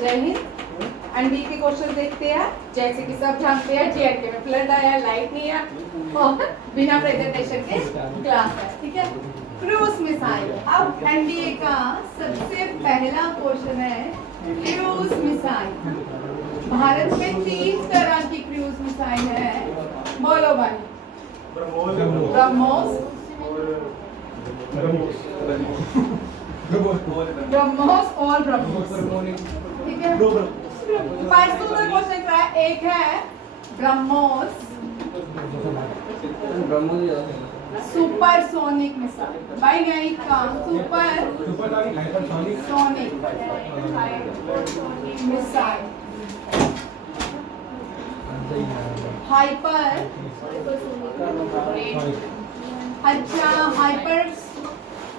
जय Hind. And B के question देखते हैं। जैसे कि सब जानते हैं JNK में फ्लड आया, लाइट नहीं है और बिना प्रेजेंटेशन के क्लास है, ठीक है। Cruise missile. अब एनडीए का सबसे पहला क्वेश्चन है क्रूज मिसाइल। भारत में 3 तरह की क्रूज मिसाइल है, बोलो भाई। ब्रह्मोस, ब्रह्मोस और ब्रह्मोस, ठीक है। परसों का क्वेश्चन क्या है? एक है ब्रह्मोस सुपरसोनिक मिसाइल। भाई यही काम सुपरसोनिक मिसाइल। हाइपर, अच्छा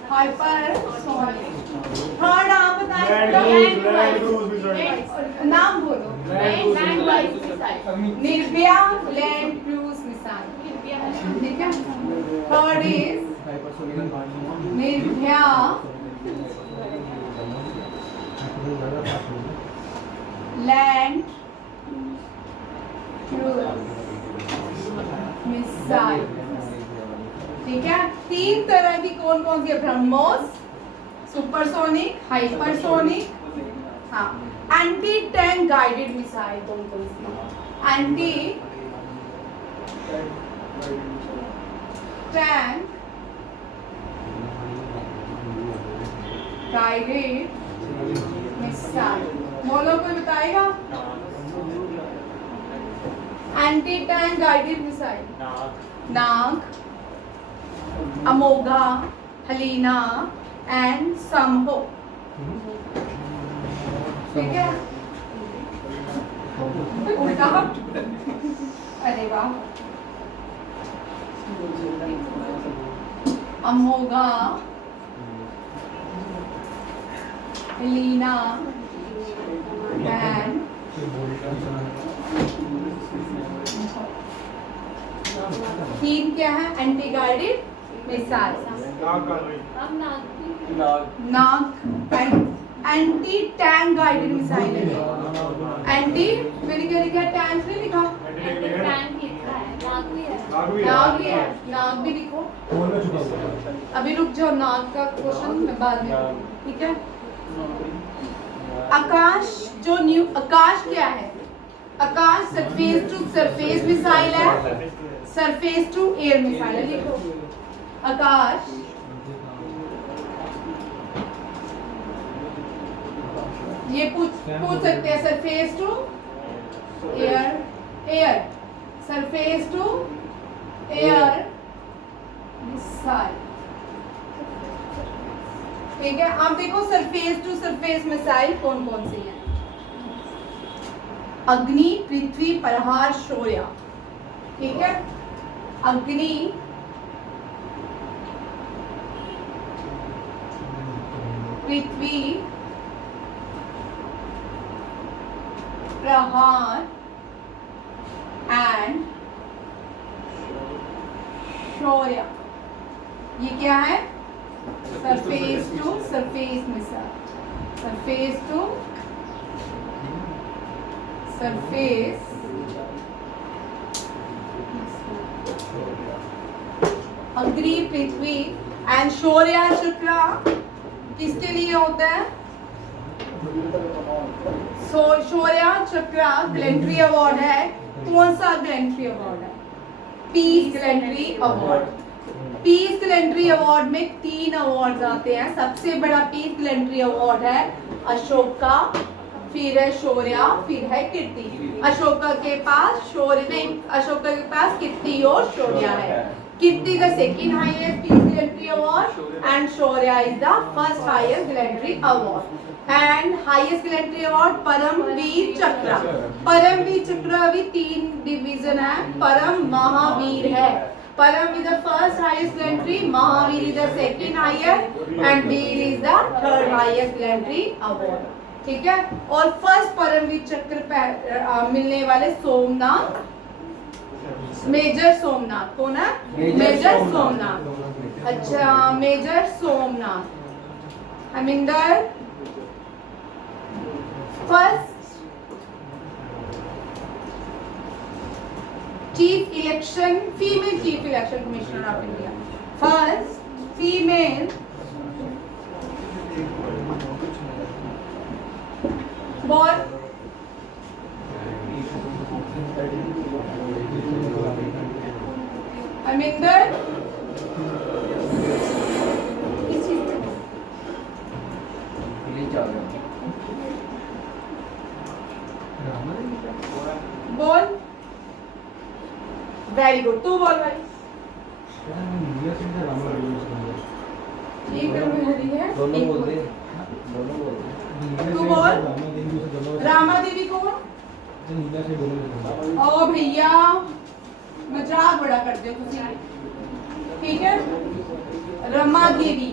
हाइपरसोनिक। थर्ड आप बताएं, नाम बोलो। निर्भया लैंड क्रूज मिसाइल, ठीक है। Third is Nirbhaya land cruise missile, ठीक है। 3 तरह की कौन कौन सी है? ब्रह्मोस, सुपरसोनिक, हाइपरसोनिक, हाँ। एंटी टैंक गाइडेड मिसाइल कौन कौन सी? एंटी टैंक गाइडेड मिसाइल, बोलो कोई बताएगा? Anti tank guided missile Nag, Amogha, Helina and समहो, ठीक है। उल्टा, अरे वाह। अमोघा, हलीना एंड थीम क्या है? Anti guided missile. Nag anti tank guided missile है। एंटी मैंने क्या लिखा? टैंक नहीं लिखा, नाग भी है, नाग भी लिखो। अभी रुक जाओ, नाग का क्वेश्चन मैं बाद में, ठीक है। आकाश, जो न्यू आकाश क्या है? Akash surface to surface missile है, सरफेस टू एयर मिसाइल है, लिखो। आकाश ये पूछ सकते हैं, surface to air, air surface to air missile, ठीक है। आप देखो सरफेस टू सरफेस मिसाइल कौन कौन सी है? अग्नि, पृथ्वी, प्रहार, शौर्य, ठीक है। अग्नि, पृथ्वी, प्रहार एंड शौर्य, ये क्या है? Surface to surface missile, surface to surface Agni, Prithvi and शौर्य चक्र किसके लिए होता है? शौर्य चक्र गैलेंट्री अवार्ड है। कौन सा गैलेंट्री अवार्ड है? Peace gallantry award. Peace gallantry award में 3 अवार्ड आते हैं। सबसे बड़ा पीस गैलेंट्री अवार्ड है अशोका, फिर है शौर्य, फिर है कीर्ति। अशोका के पास शौर्य नहीं, अशोका के पास कीर्ति और शौर्य है। Kirti the second highest peace gallantry award and Shaurya is the first highest gallantry award. And highest gallantry award Param Vir Chakra. Param Vir चक्र भी 3 डिवीजन है। परम महावीर है, परम is the first highest gallantry, Mahavir is the second highest and Veer is the third highest gallantry award, ठीक है। और first Paramvir चक्र मिलने वाले सोमनाथ, मेजर सोमनाथ। कौन है? मेजर सोमनाथ। अच्छा, मेजर सोमनाथ। हमिंदर first chief election female chief election commissioner of India, first female born अमिंदर बोल, वेरी गुड, तू बोल भाई। एक है दोनों बोलते हैं, तू बोल। रामा देवी कौन? ओ भैया मजाक बड़ा करते हो तुम, ठीक है। रमा देवी,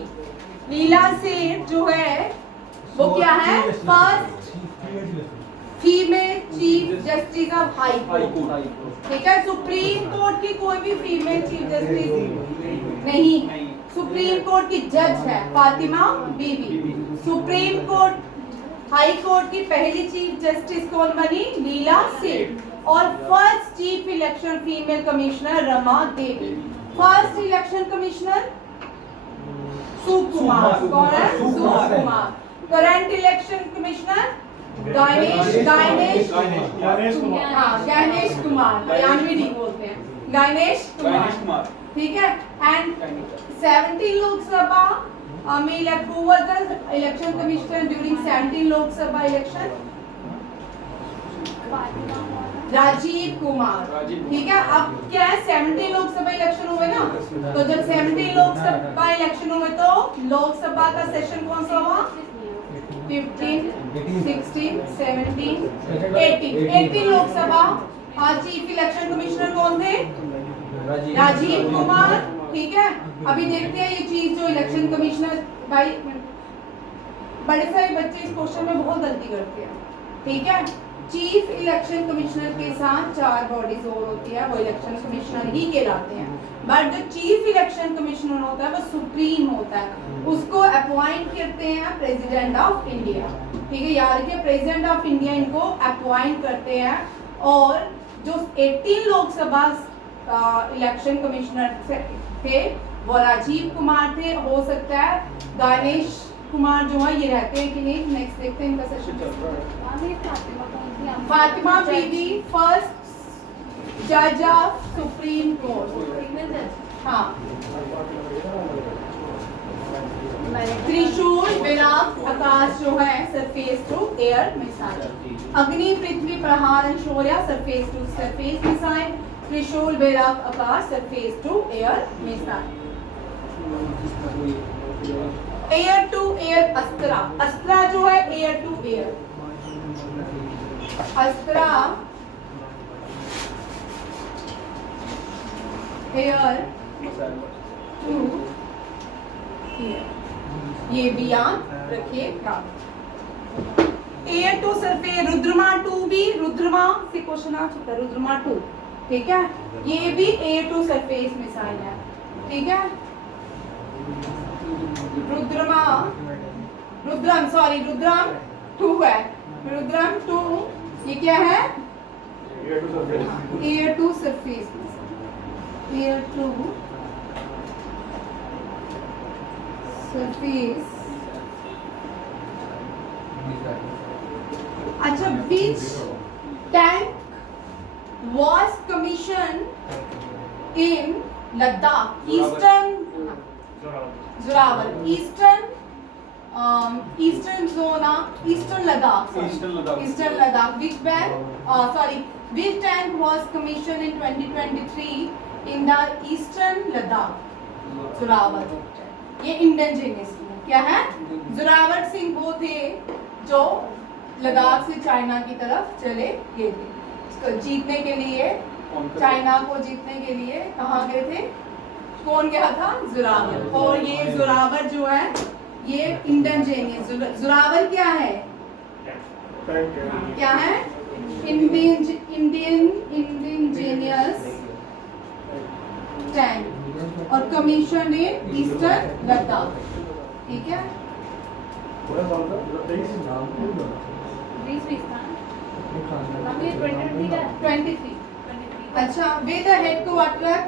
लीला सेठ जो है वो क्या है? First female chief justice of high court, ठीक है। सुप्रीम कोर्ट की कोई भी फीमेल चीफ जस्टिस नहीं, सुप्रीम कोर्ट की जज है Fatima Bibi. Supreme court high court की पहली चीफ जस्टिस कौन बनी? लीला सेठ। और first chief election female commissioner Rama Devi. First election commissioner Sukumar, कौन है? Sukumar. Current election commissioner Ganesh Kumar, यानी नहीं बोलते हैं, गणेश कुमार, ठीक है। एंड 17 लोकसभा में elect who was the election commissioner during 17 Lok Sabha election? Rajiv Kumar, ठीक है। अब क्या है, 17 लोकसभा इलेक्शन हुए ना, तो जब 17 लोकसभा इलेक्शन हुए तो लोकसभा का सेशन कौन सा हुआ? 15, 16, 17, 18 लोकसभा। चीफ इलेक्शन कमिश्नर कौन थे? राजीव कुमार, ठीक है। अभी देखते हैं ये चीफ जो इलेक्शन कमिश्नर, भाई बड़े सारे बच्चे इस क्वेश्चन में बहुत गलती करते हैं, ठीक है। चीफ इलेक्शन कमिश्नर के साथ 4 बॉडीज और होती है, वो इलेक्शन कमिश्नर ही कहलाते हैं। बट जो चीफ इलेक्शन कमिश्नर होता है वो सुप्रीम होता है, उसको अपॉइंट करते हैं प्रेसिडेंट ऑफ इंडिया, ठीक है। याद रखिए प्रेसिडेंट ऑफ इंडिया इनको अपॉइंट करते हैं। और जो 18 लोकसभा इलेक्शन कमिश्नर थे वो राजीव कुमार थे। हो सकता है गणेश कुमार जो है ये रहते हैं कि नहीं, नेक्स्ट देखते हैं इनका सेशन। फातिमा बीबी फर्स्ट जज ऑफ सुप्रीम कोर्ट, हाँ। त्रिशूल विराट आकाश जो है surface to air missile. Agni Prithvi Prahaar Shaurya surface to surface missile. Trishul Virat Akash surface to air missile. Air to air Astra, Astra जो है air to air, Astra air to air, ये भी याद रखिएगा। एयर टू सरफेस, रुद्रमा 2 भी, रुद्रमा से क्वेश्चन आ चुका है, रुद्रमा 2, ठीक है। ये भी एयर टू सरफेस मिसाइल है, ठीक है। रुद्रम 2 है, रुद्रम 2 ये क्या है? Air to surface, air to surface. अच्छा, which tank was commissioned in Ladakh, eastern Zorawal, eastern Ladakh, which tank was commissioned in 2023 in the eastern Ladakh? Zorawal, ये इंडिजिनियस क्या है? जोरावर सिंह वो थे जो लद्दाख से चाइना की तरफ चले गए थे, इसको जीतने के लिए, चाइना को जीतने के लिए कहाँ गए थे? कौन गया था? जोरावर। और ये जोरावर जो है ये इंडिजिनियस, जोरावर क्या है? क्या है? इंडिजिनियस टैंक और कमीशन इन ईस्टर्न लद्दाख, ठीक है। 23। अच्छा, where the headquarter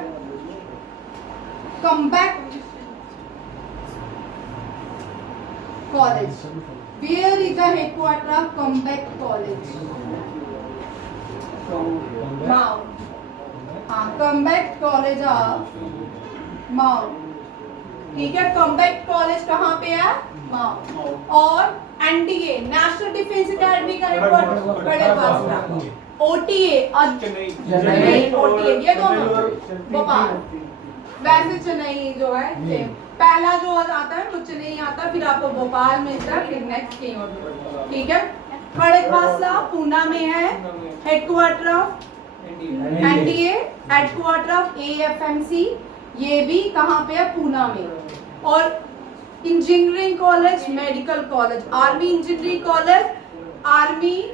combat college. Where is the headquarter of combat college? Mhow. हाँ, कॉम्पैक्ट कॉलेज ऑफ माउ। ठीक है, कॉम्पैक्ट कॉलेज कहाँ पे है? माउ। और एनडीए नेशनल डिफेंस एकेडमी का हेडक्वार्टर बड़े पास था। ओटीए चेन्नई, ओटीए ये दोनों भोपाल। वैसे चेन्नई जो है सेम, पहला जो आता है वो चेन्नई आता है, फिर आपको भोपाल मिलता है, फिर नेक्स्ट कहीं और। ठीक है, खड़गवासला पूना में है headquarter of NDA, headquarter of AFMC ये भी कहाँ पे है? पूना में। और engineering college, medical college, army engineering college, army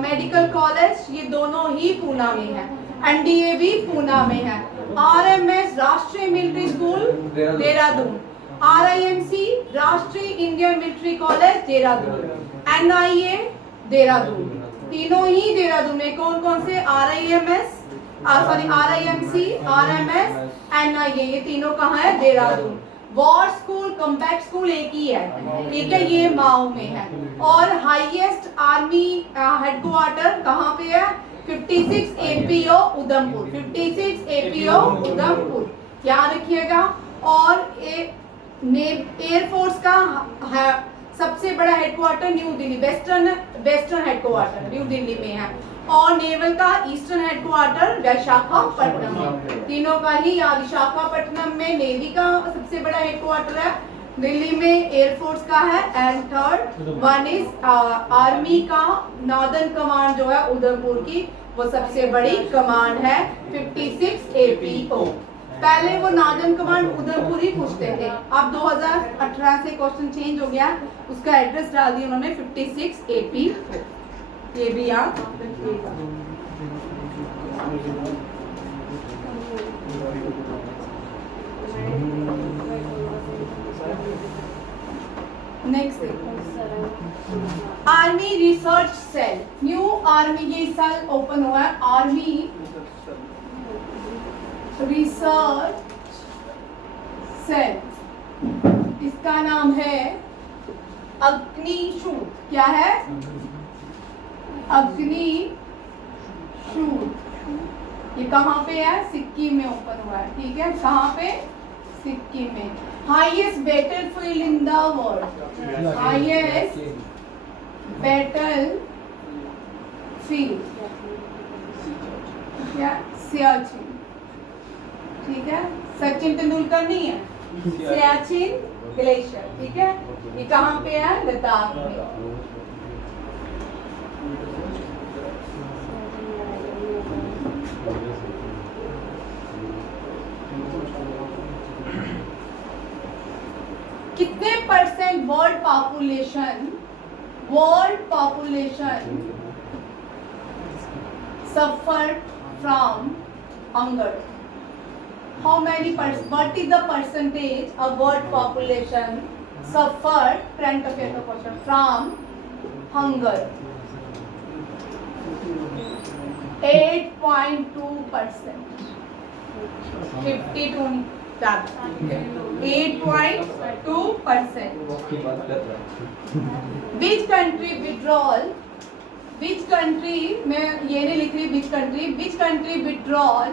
medical college ये दोनों ही पूना में है। एनडीए भी पूना में है। आरएमएस राष्ट्रीय मिलिट्री स्कूल देहरादून, आरआईएमसी राष्ट्रीय Indian military college Dehradun, NIA Dehradun, तीनों ही देहरादून में। कौन कौन से? RIMS sorry RIMC, RMS, NIA ये तीनों कहाँ है? Dehradun. War school, combat school एक ही है, ठीक है, ये माओ में है। और हाईएस्ट आर्मी हेडक्वार्टर कहाँ पे है? 56 एपीओ उधमपुर, 56 एपीओ उधमपुर, याद रखिएगा। और एयरफोर्स का सबसे बड़ा headquarter new Delhi, western headquarter new Delhi में है। और नेवल का ईस्टर्न हेडक्वार्टर विशाखापट्टनम में। तीनों का ही, या विशाखापट्टनम में नेवी का सबसे बड़ा हेडक्वार्टर है, दिल्ली में एयरफोर्स का है, and third one is army का नॉर्दर्न कमांड जो है उधमपुर की, वो सबसे बड़ी कमांड है 56 एपीओ। पहले वो नॉर्दर्न कमांड उधमपुर ही पूछते थे, अब 2018 से क्वेश्चन चेंज हो गया, उसका एड्रेस डाल दिया उन्होंने 56 एपीओ। ये भी याद रखिएगा। Next army research cell, new army ये सेल ओपन हुआ है, आर्मी रिसर्च सेल, इसका नाम है अग्निशूट। क्या है? अग्निशूट। ये कहाँ पे है? सिक्किम में ओपन हुआ है, ठीक है, कहाँ पे? सिक्किम में। Highest battle field in the world, highest battle field क्या? सियाचिन, ठीक है, सचिन तेंदुलकर नहीं है, सियाचिन ग्लेशियर, ठीक है, ये कहाँ पे है? लद्दाख में। कितने percent world population suffered from hunger? How many what is the percentage of world population suffered, current affair का question, from hunger? 8.2%, 52 8.2%. Which country withdrawal? Which country? मैं ये नहीं लिख रही which country. Which country withdrawal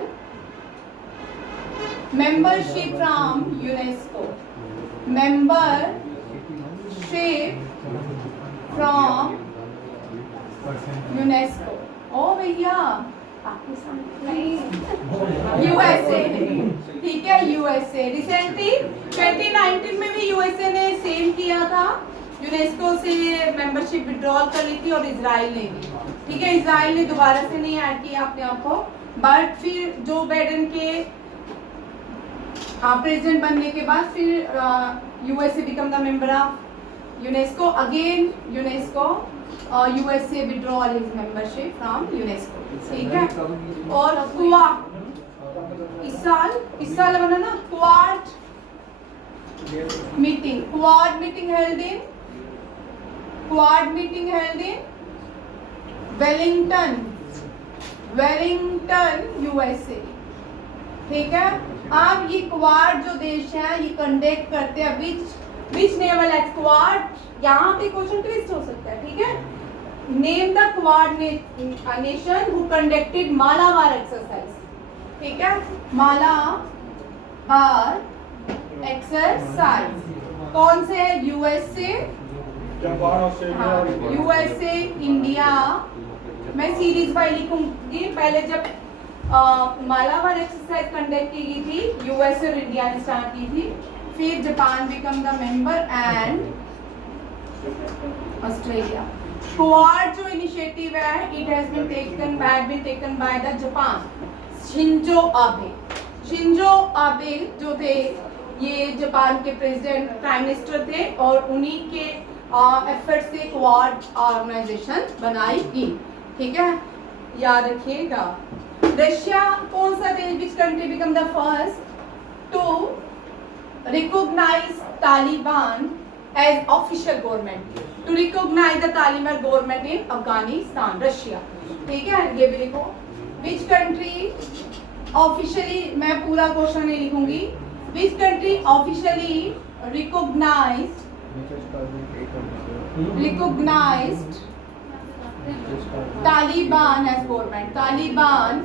membership from UNESCO? Membership from UNESCO. ओ भैया पाकिस्तान नहीं, USA, ठीक है, यूएसए। रिसेंटली 2019 में भी यूएसए ने सेम किया था, यूनेस्को से मेंबरशिप विड्रॉल कर ली थी, और इजराइल ने भी, ठीक है, इजराइल ने दोबारा से नहीं ऐड किया अपने आप को, बट फिर जो बाइडेन के प्रेसिडेंट बनने के बाद फिर USA become the member of UNESCO, again UNESCO USA withdraw his membership from UNESCO, ठीक है। और क्वाड, इस साल बना ना quad meeting held in Wellington Wellington USA. ठीक है, अब ये क्वाड जो देश है ये कंडक्ट करते हैं विच नेवल एक्वाड, यहाँ पे क्वेश्चन ट्विस्ट हो सकता है। ठीक है, name the quad nation who conducted Malabar exercise. ठीक है, मालाबार एक्सरसाइज कौन से है? USA, USA, India. मैं सीरीज वाइज लिखूंगी, पहले जब मालाबार एक्सरसाइज कंडक्ट की गई थी यूएसए और इंडिया ने स्टार्ट की थी, फिर Japan become the member and Australia. Quad जो इनिशिएटिव है it has been taken by the Japan. Shinzo Abe, Shinzo Abe जो थे ये जापान के प्रेसिडेंट प्राइम मिनिस्टर थे और उन्हीं के एफर्ट से क्वाड ऑर्गेनाइजेशन बनाई गई। ठीक है, याद रखिएगा। रशिया कौन सा देश, which country become the first to recognise Taliban as official government, to recognise the Taliban government in Afghanistan, Russia. ठीक है, ये भी लिखो। विच कंट्री ऑफिशियली, मैं पूरा क्वेश्चन नहीं लिखूंगी, which country officially recognised Taliban as government, Taliban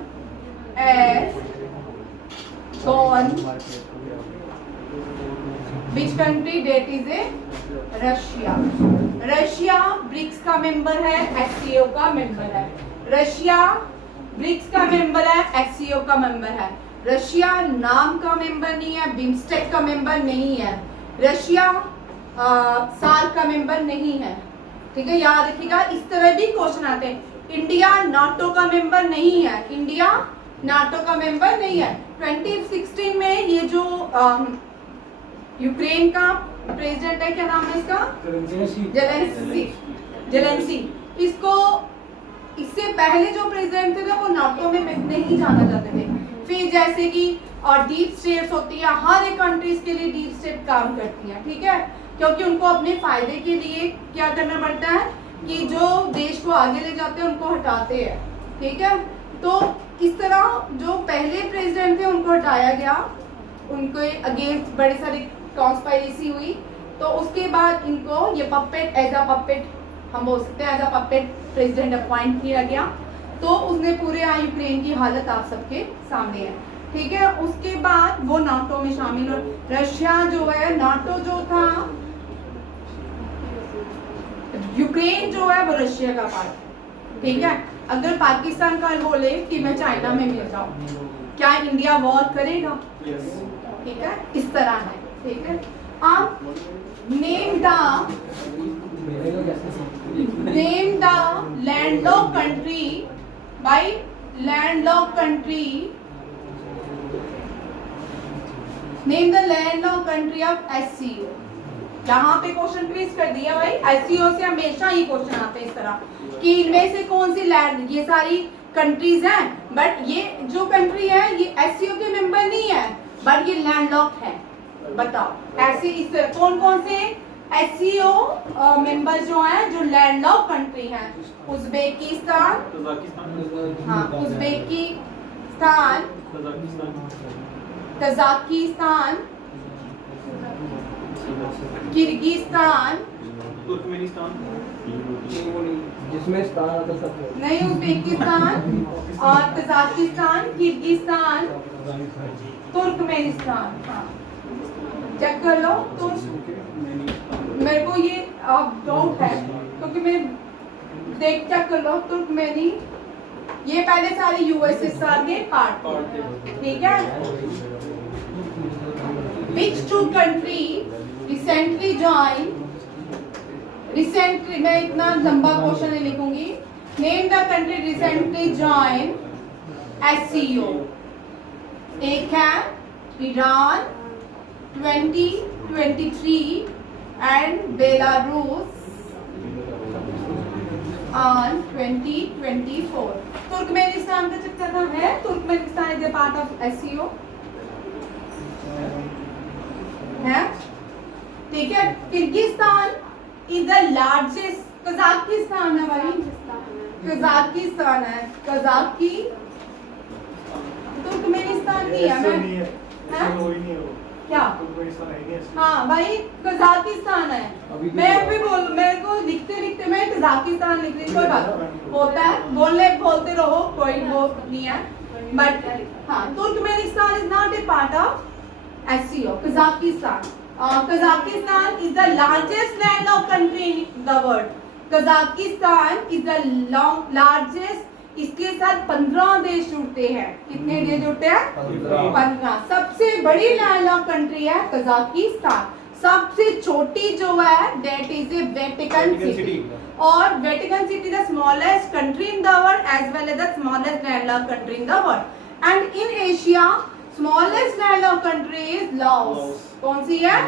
as gone, which country? That is a Russia. Russia BRICS का मेंबर है, एससीओ का मेंबर है। रशिया ब्रिक्स का मेंबर है, एससीओ का मेंबर है। रशिया नाम का मेंबर नहीं है, बिम्स्टेक का मेंबर नहीं है। रशिया सार्क का मेंबर नहीं है। ठीक है, याद रखिएगा, इस तरह भी क्वेश्चन आते हैं। इंडिया नाटो का मेंबर नहीं है, इंडिया नाटो का मेंबर नहीं है। 2016 में ये जो यूक्रेन का प्रेसिडेंट है, क्या नाम है इसका? जेलेंस्की। इसको इससे पहले जो प्रेसिडेंट थे वो नाटो में नहीं जाना चाहते थे। फिर जैसे कि डीप स्टेट्स होती है, हर एक कंट्रीज के लिए डीप स्टेट काम करती है। ठीक है, क्योंकि उनको अपने फायदे के लिए क्या करना पड़ता है कि जो देश को आगे ले जाते हैं उनको हटाते हैं। ठीक है, तो इस तरह जो पहले प्रेसिडेंट थे उनको हटाया गया, उनको अगेंस्ट बड़े सारे कॉन्स्पायरेसी हुई, तो उसके बाद इनको ये पपेट एज अ पपेट हम बोल सकते हैं, as a puppet president appoint किया गया। तो उसने पूरे यूक्रेन की हालत आप सबके सामने है। ठीक है, उसके बाद वो नाटो में शामिल हो। रशिया जो है, नाटो जो था, यूक्रेन जो है वो रशिया का पार्ट। ठीक है, अगर पाकिस्तान का बोले कि मैं चाइना में मिल जाऊं, क्या इंडिया वॉर करेगा? ठीक है, इस तरह है। ठीक है, आप name the landlocked country by landlocked country, name the landlocked country of SCO. यहाँ पे क्वेश्चन ट्विस्ट कर दिया भाई, एससीओ से हमेशा ही क्वेश्चन आते हैं इस तरह कि इनमें से कौन सी लैंड, ये सारी कंट्रीज हैं बट ये जो कंट्री है ये एससीओ के मेंबर नहीं है बट ये लैंडलॉक है। बताओ ऐसे इस तरह कौन कौन से एससीओ मेंबर जो हैं जो लैंडलॉक कंट्री हैं? उज्बेकिस्तान, हाँ उज्बेकिस्तान, तजाकिस्तान, किर्गिस्तान, तुर्कमेनिस्तान, जिसमें स्टार आता सब नहीं, उज्बेकिस्तान और तजाकिस्तान, किर्गिस्तान, तुर्कमेनिस्तान। हाँ चेक कर लो। तो मेरे को ये डाउट है क्योंकि मैं चेक कर लो। तुर्कमेनी ये पहले सारे यूएसएसआर के पार्ट। ठीक है, which two country recently joined, recently मैं इतना लंबा क्वेश्चन नहीं लिखूंगी, name the country recently joined SCO। एक है Iran 2023 and Belarus on 2024। Turkmenistan का चक्कर था है, Turkmenistan is a part of SCO है। ठीक है, Kyrgyzstan is the largest, Kazakhstan है भाई, कजाकिस्तान है, कजाकी तुर्कमेनिस्तान की है। मैं क्या हाँ भाई कजाकिस्तान है। मैं भी बोल मेरे को लिखते लिखते मैं कजाकिस्तान लिख रही, कोई बात होता है, बोलते रहो, कोई वो नहीं है। बट हाँ, Turkmenistan is not a part of SCO. Kazakhstan Kazakhstan is the largest landlocked country in the world. Kazakhstan is the largest, इसके साथ 15 देश जुड़ते हैं। कितने देश जुड़ते हैं? 15। सबसे बड़ी लैंडलॉक कंट्री है कजाकिस्तान। सबसे छोटी जो है that is a Vatican city, और Vatican city the smallest country in the world as well as the smallest landlocked country in the world. And in Asia smallest landlocked country is Laos. कौन सी है?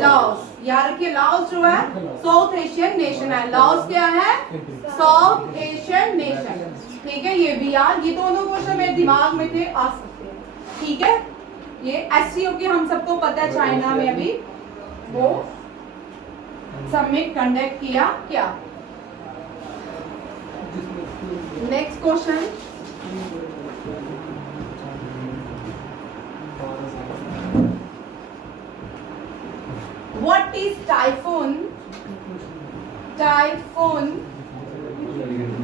Laos. याद रखिए, Laos जो है south Asian nation है। लाओस क्या है? South Asian nation. ठीक है, ये भी याद, ये दोनों क्वेश्चन मेरे दिमाग में थे, आ सकते हैं। ठीक है, ये एससीओ की हम सबको पता है, चाइना में अभी वो समिट कंडक्ट किया क्या। Next question, what is typhoon? Typhoon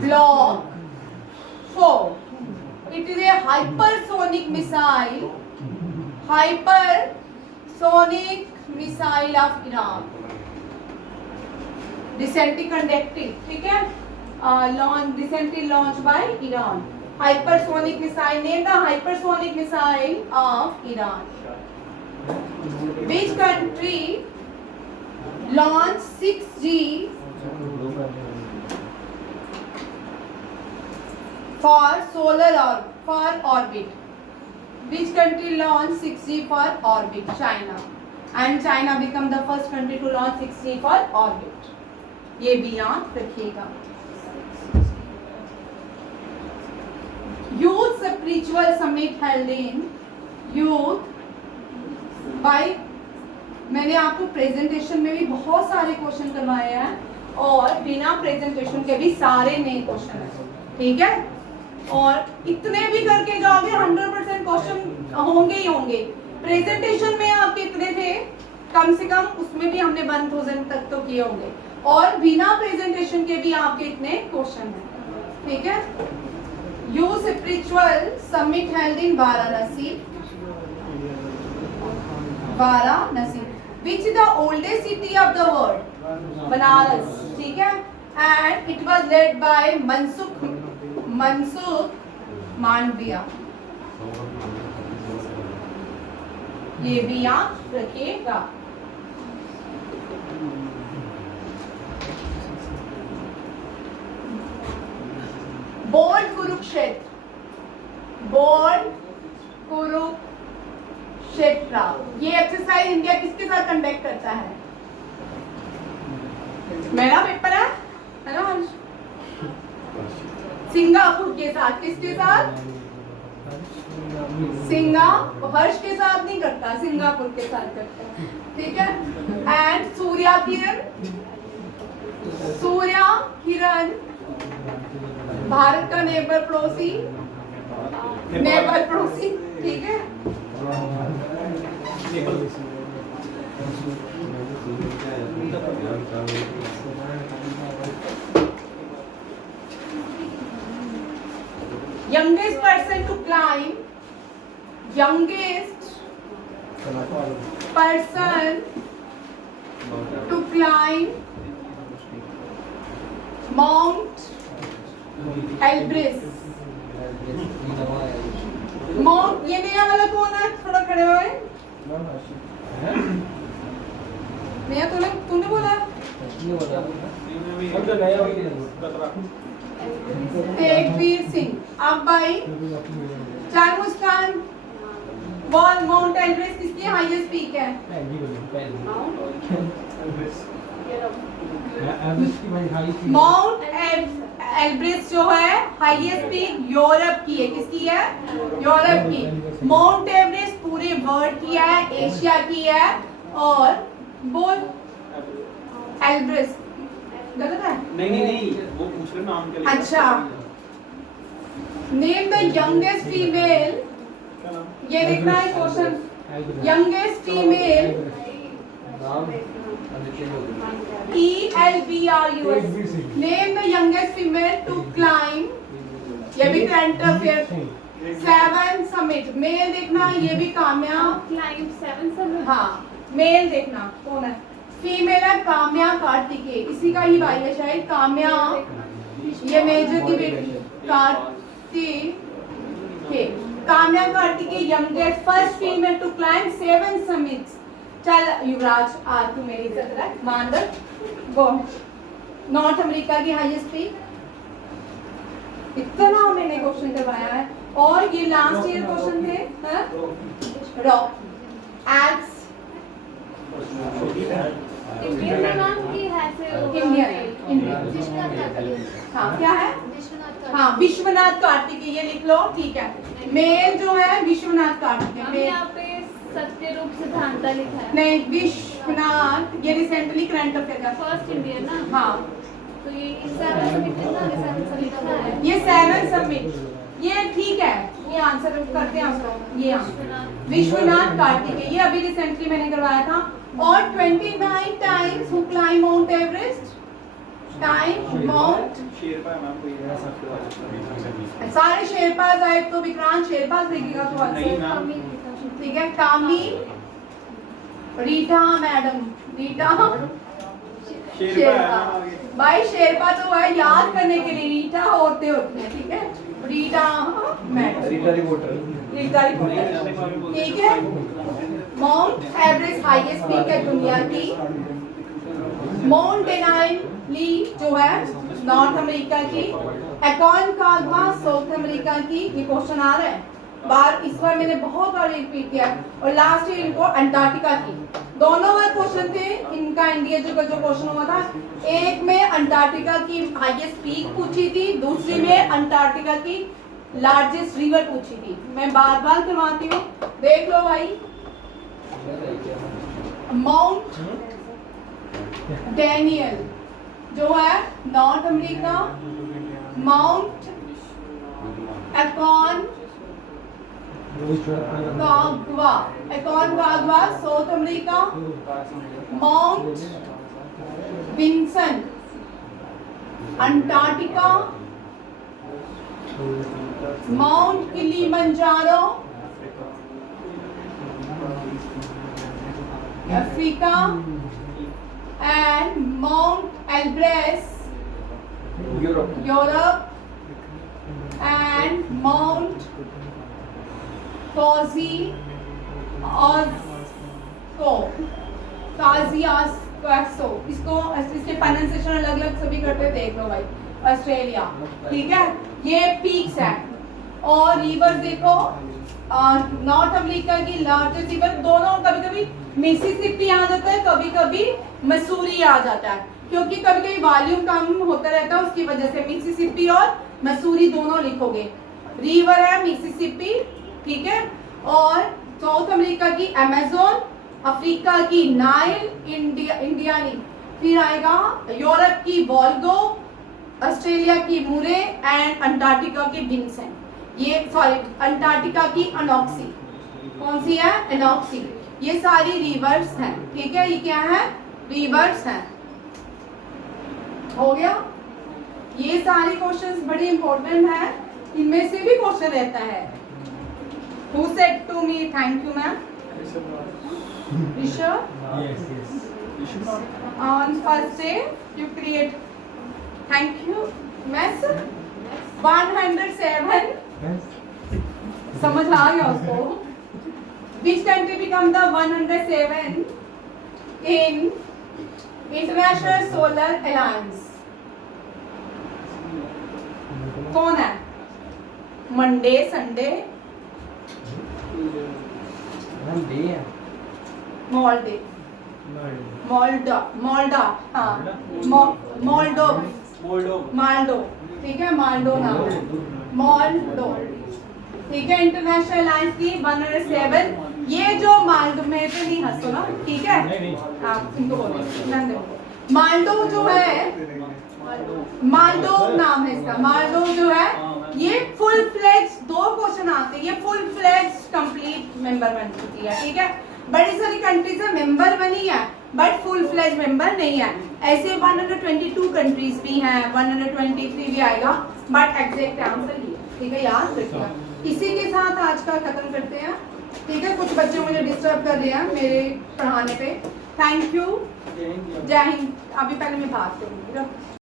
block 4. It is a hypersonic missile. Hypersonic missile of Iran. Recently conducted. ठीक है, recently launched by Iran. Hypersonic missile. Name the hypersonic missile of Iran. Which country launched 6G for orbit? Which country launched 6G for orbit? China. And China become the first country to launch 6G for orbit. ये भी याद रखिएगा। Youth Spiritual Summit held in Youth भाई, मैंने आपको presentation में भी बहुत सारे क्वेश्चन करवाए हैं, और बिना प्रेजेंटेशन के भी सारे नए क्वेश्चन हैं। ठीक है, और इतने भी करके जाओगे 100% क्वेश्चन होंगे ही होंगे। प्रेजेंटेशन में आपके इतने थे, कम से कम उसमें भी हमने 1000 तक तो किए होंगे, और बिना प्रेजेंटेशन के भी आपके इतने क्वेश्चन हैं। ठीक है, you spiritual summit held in Varanasi. Varanasi, which is the oldest city of the world? Banaras. ठीक है, and it was led by Mansukh Mandaviya. ये भी याद रखिएगा। बोर्ड कुरुक्षेत्र, बोर्ड कुरुक्षेत्र, ये एक्सरसाइज इंडिया किसके साथ कंडक्ट करता है? मेरा पेपर है ना? सिंगापुर के साथ। किसके साथ? हर्ष के साथ नहीं करता, सिंगापुर के साथ करता है। ठीक है, एंड सूर्या किरण भारत का नेबर पड़ोसी। ठीक है, youngest person to climb Mount Elbrus। Mount, ये नया वाला कौन है? थोड़ा खड़े हुए। नया तूने बोला? तेगवीर सिंह। अब भाई चार मुस्कान, माउंट एल्ब्रस किसकी हाईएस्ट पीक है? माउंट एल्ब्रस जो है हाईएस्ट पीक यूरोप की है। किसकी है? यूरोप की। माउंट एवरेस्ट पूरे वर्ल्ड की है, एशिया की है। और बोल एल्ब्रस गलत है? नहीं, वो पूछ रहे नाम के लिए। अच्छा, नेम द यंगेस्ट फीमेल, ये देखना है question, youngest female ELBRUS, name the youngest female to climb, ये भी करंट अफेयर, 7 समिट, मेल देखना, ये भी काम्या, क्लाइम 7 समिट, हाँ मेल देखना कौन है, फीमेल है काम्या कार्तिकेय, इसी का ही भाई है शायद, काम्या, ये मेजर की बेटी Kartikeya, Kamya Kartikeya youngest first female to climb 7 summits. चल युवराज आज तू मेरी इज्जत रख, मान लो गो, नॉर्थ अमेरिका की हाईएस्ट पीक, इतना मैंने क्वेश्चन करवाया है, और ये लास्ट ईयर क्वेश्चन थे, रॉक एल्प्स, इंडियन में नाम की है से इंडियन, विश्वनाथ कार्तिकेय, हाँ क्या है, विश्वनाथ हाँ विश्वनाथ कार्तिकेय, ये लिख लो ठीक है, मेल जो है विश्वनाथ कार्तिकेय, हम मेल यहाँ पे सत्य रूप सिद्धांत लिखा है, नहीं विश्वनाथ, ये रिसेंटली करंट अफेयर का, फर्स्ट इंडियन ना, हाँ तो ये 7 समिट कितना है, 7 समिट का है, ये 7 समिट, ये ठीक है, ये आंसर करते हैं उसको, ये विश्वनाथ कार्तिकेय, ये अभी रिसेंटली मैंने करवाया था, और 29 times who climb mount Everest, time mount, सारे शेरपाज आए तो विक्रांत शेरपाज देखेगा तो आंसर, ठीक है, कामी, रीटा मैडम, रीटा शेरपा, भाई शेरपा तो है याद करने के लिए, रीटा होते होते हैं, ठीक है, रीटा मैडम, रीटा रिपोर्टर, ठीक है, माउंट एवरेस्ट हाईएस्ट पीक है दुनिया की, माउंट डेनाइली जो है नॉर्थ अमेरिका की, एकोनकाग्वा साउथ अमेरिका की, ये क्वेश्चन आ रहा है बार, इस बार मैंने बहुत बार रिपीट किया, और लास्ट ईयर इनको अंटार्कटिका की, दोनों बार क्वेश्चन थे इनका, इंडिया जो क्वेश्चन हुआ था, एक में अंटार्कटिका की हाईएस्ट पीक पूछी थी, दूसरी में अंटार्कटिका की लार्जेस्ट रिवर पूछी थी, मैं बार बार करवाती हूँ, देख लो भाई, माउंट डैनियल जो है north America, Mount Aconcagua south America, Mount Vinson Antarctica, Mount Kilimanjaro Africa, and Mount Elbrus, Europe, and Mount Kosciuszko, इसको इसके प्रोनाउंसिएशन अलग अलग सभी करते देख लो भाई, ऑस्ट्रेलिया, ठीक है, ये पीक्स है, और रिवर देखो, नॉर्थ अमेरिका की लार्जेस्ट रिवर, दोनों कभी कभी मिसिसिपी आ जाता है, कभी कभी मसूरी आ जाता है, क्योंकि कभी कभी वॉल्यूम कम होता रहता है, उसकी वजह से मिसिसिपी और मसूरी दोनों लिखोगे, रिवर है मिसिसिपी, ठीक है, और साउथ अमेरिका की अमेज़न, अफ्रीका की नाइल, इंडिया नहीं, फिर आएगा यूरोप की वोल्गो, ऑस्ट्रेलिया की मुरे, एंड अंटार्कटिका की विंसेंट, ये सॉरी अंटार्कटिका की अनॉक्सी, कौन सी है अनॉक्सी, ये सारी रिवर्स हैं, ठीक है, ये क्या है रिवर्स हैं, हो गया, ये सारे क्वेश्चंस बड़े इंपॉर्टेंट हैं, इनमें से भी क्वेश्चन रहता है, Who said to me thank you ma'am? Rishabh? Yes. On first day you create thank you mess 107 समझ आ गया उसको, which country become the 107 in International Solar Alliance? कौन है? मंडे संडे मोल्डे मोल्डा हाँ माल्डो ठीक है, माल्डो नाम है, मोल्डो ठीक है, इंटरनेशनल अलायंस की 107, ये जो माल्डो में तो नहीं हंसो ना, ठीक है, आप इनको बोलो माल्डो जो है मालदोव नाम है इसका। मालदोव जो है ये फुल फ्लेज 2 क्वेश्चन आते हैं, ये फुल फ्लेज कंप्लीट मेंबर बन चुकी है, ठीक है। बड़ी सारी कंट्रीज है मेंबर बनी है बट फुल फ्लेज मेंबर नहीं है। ऐसे 122 कंट्रीज भी हैं, 123 भी आएगा बट एग्जैक्ट आंसर ये, ठीक है, याद रखिएगा। इसी के साथ आज का खत्म करते हैं, ठीक है। कुछ बच्चे मुझे डिस्टर्ब कर रहे हैं मेरे पढ़ाने पे। थैंक यू, जय हिंद। अभी पहले मैं बात करूँगी।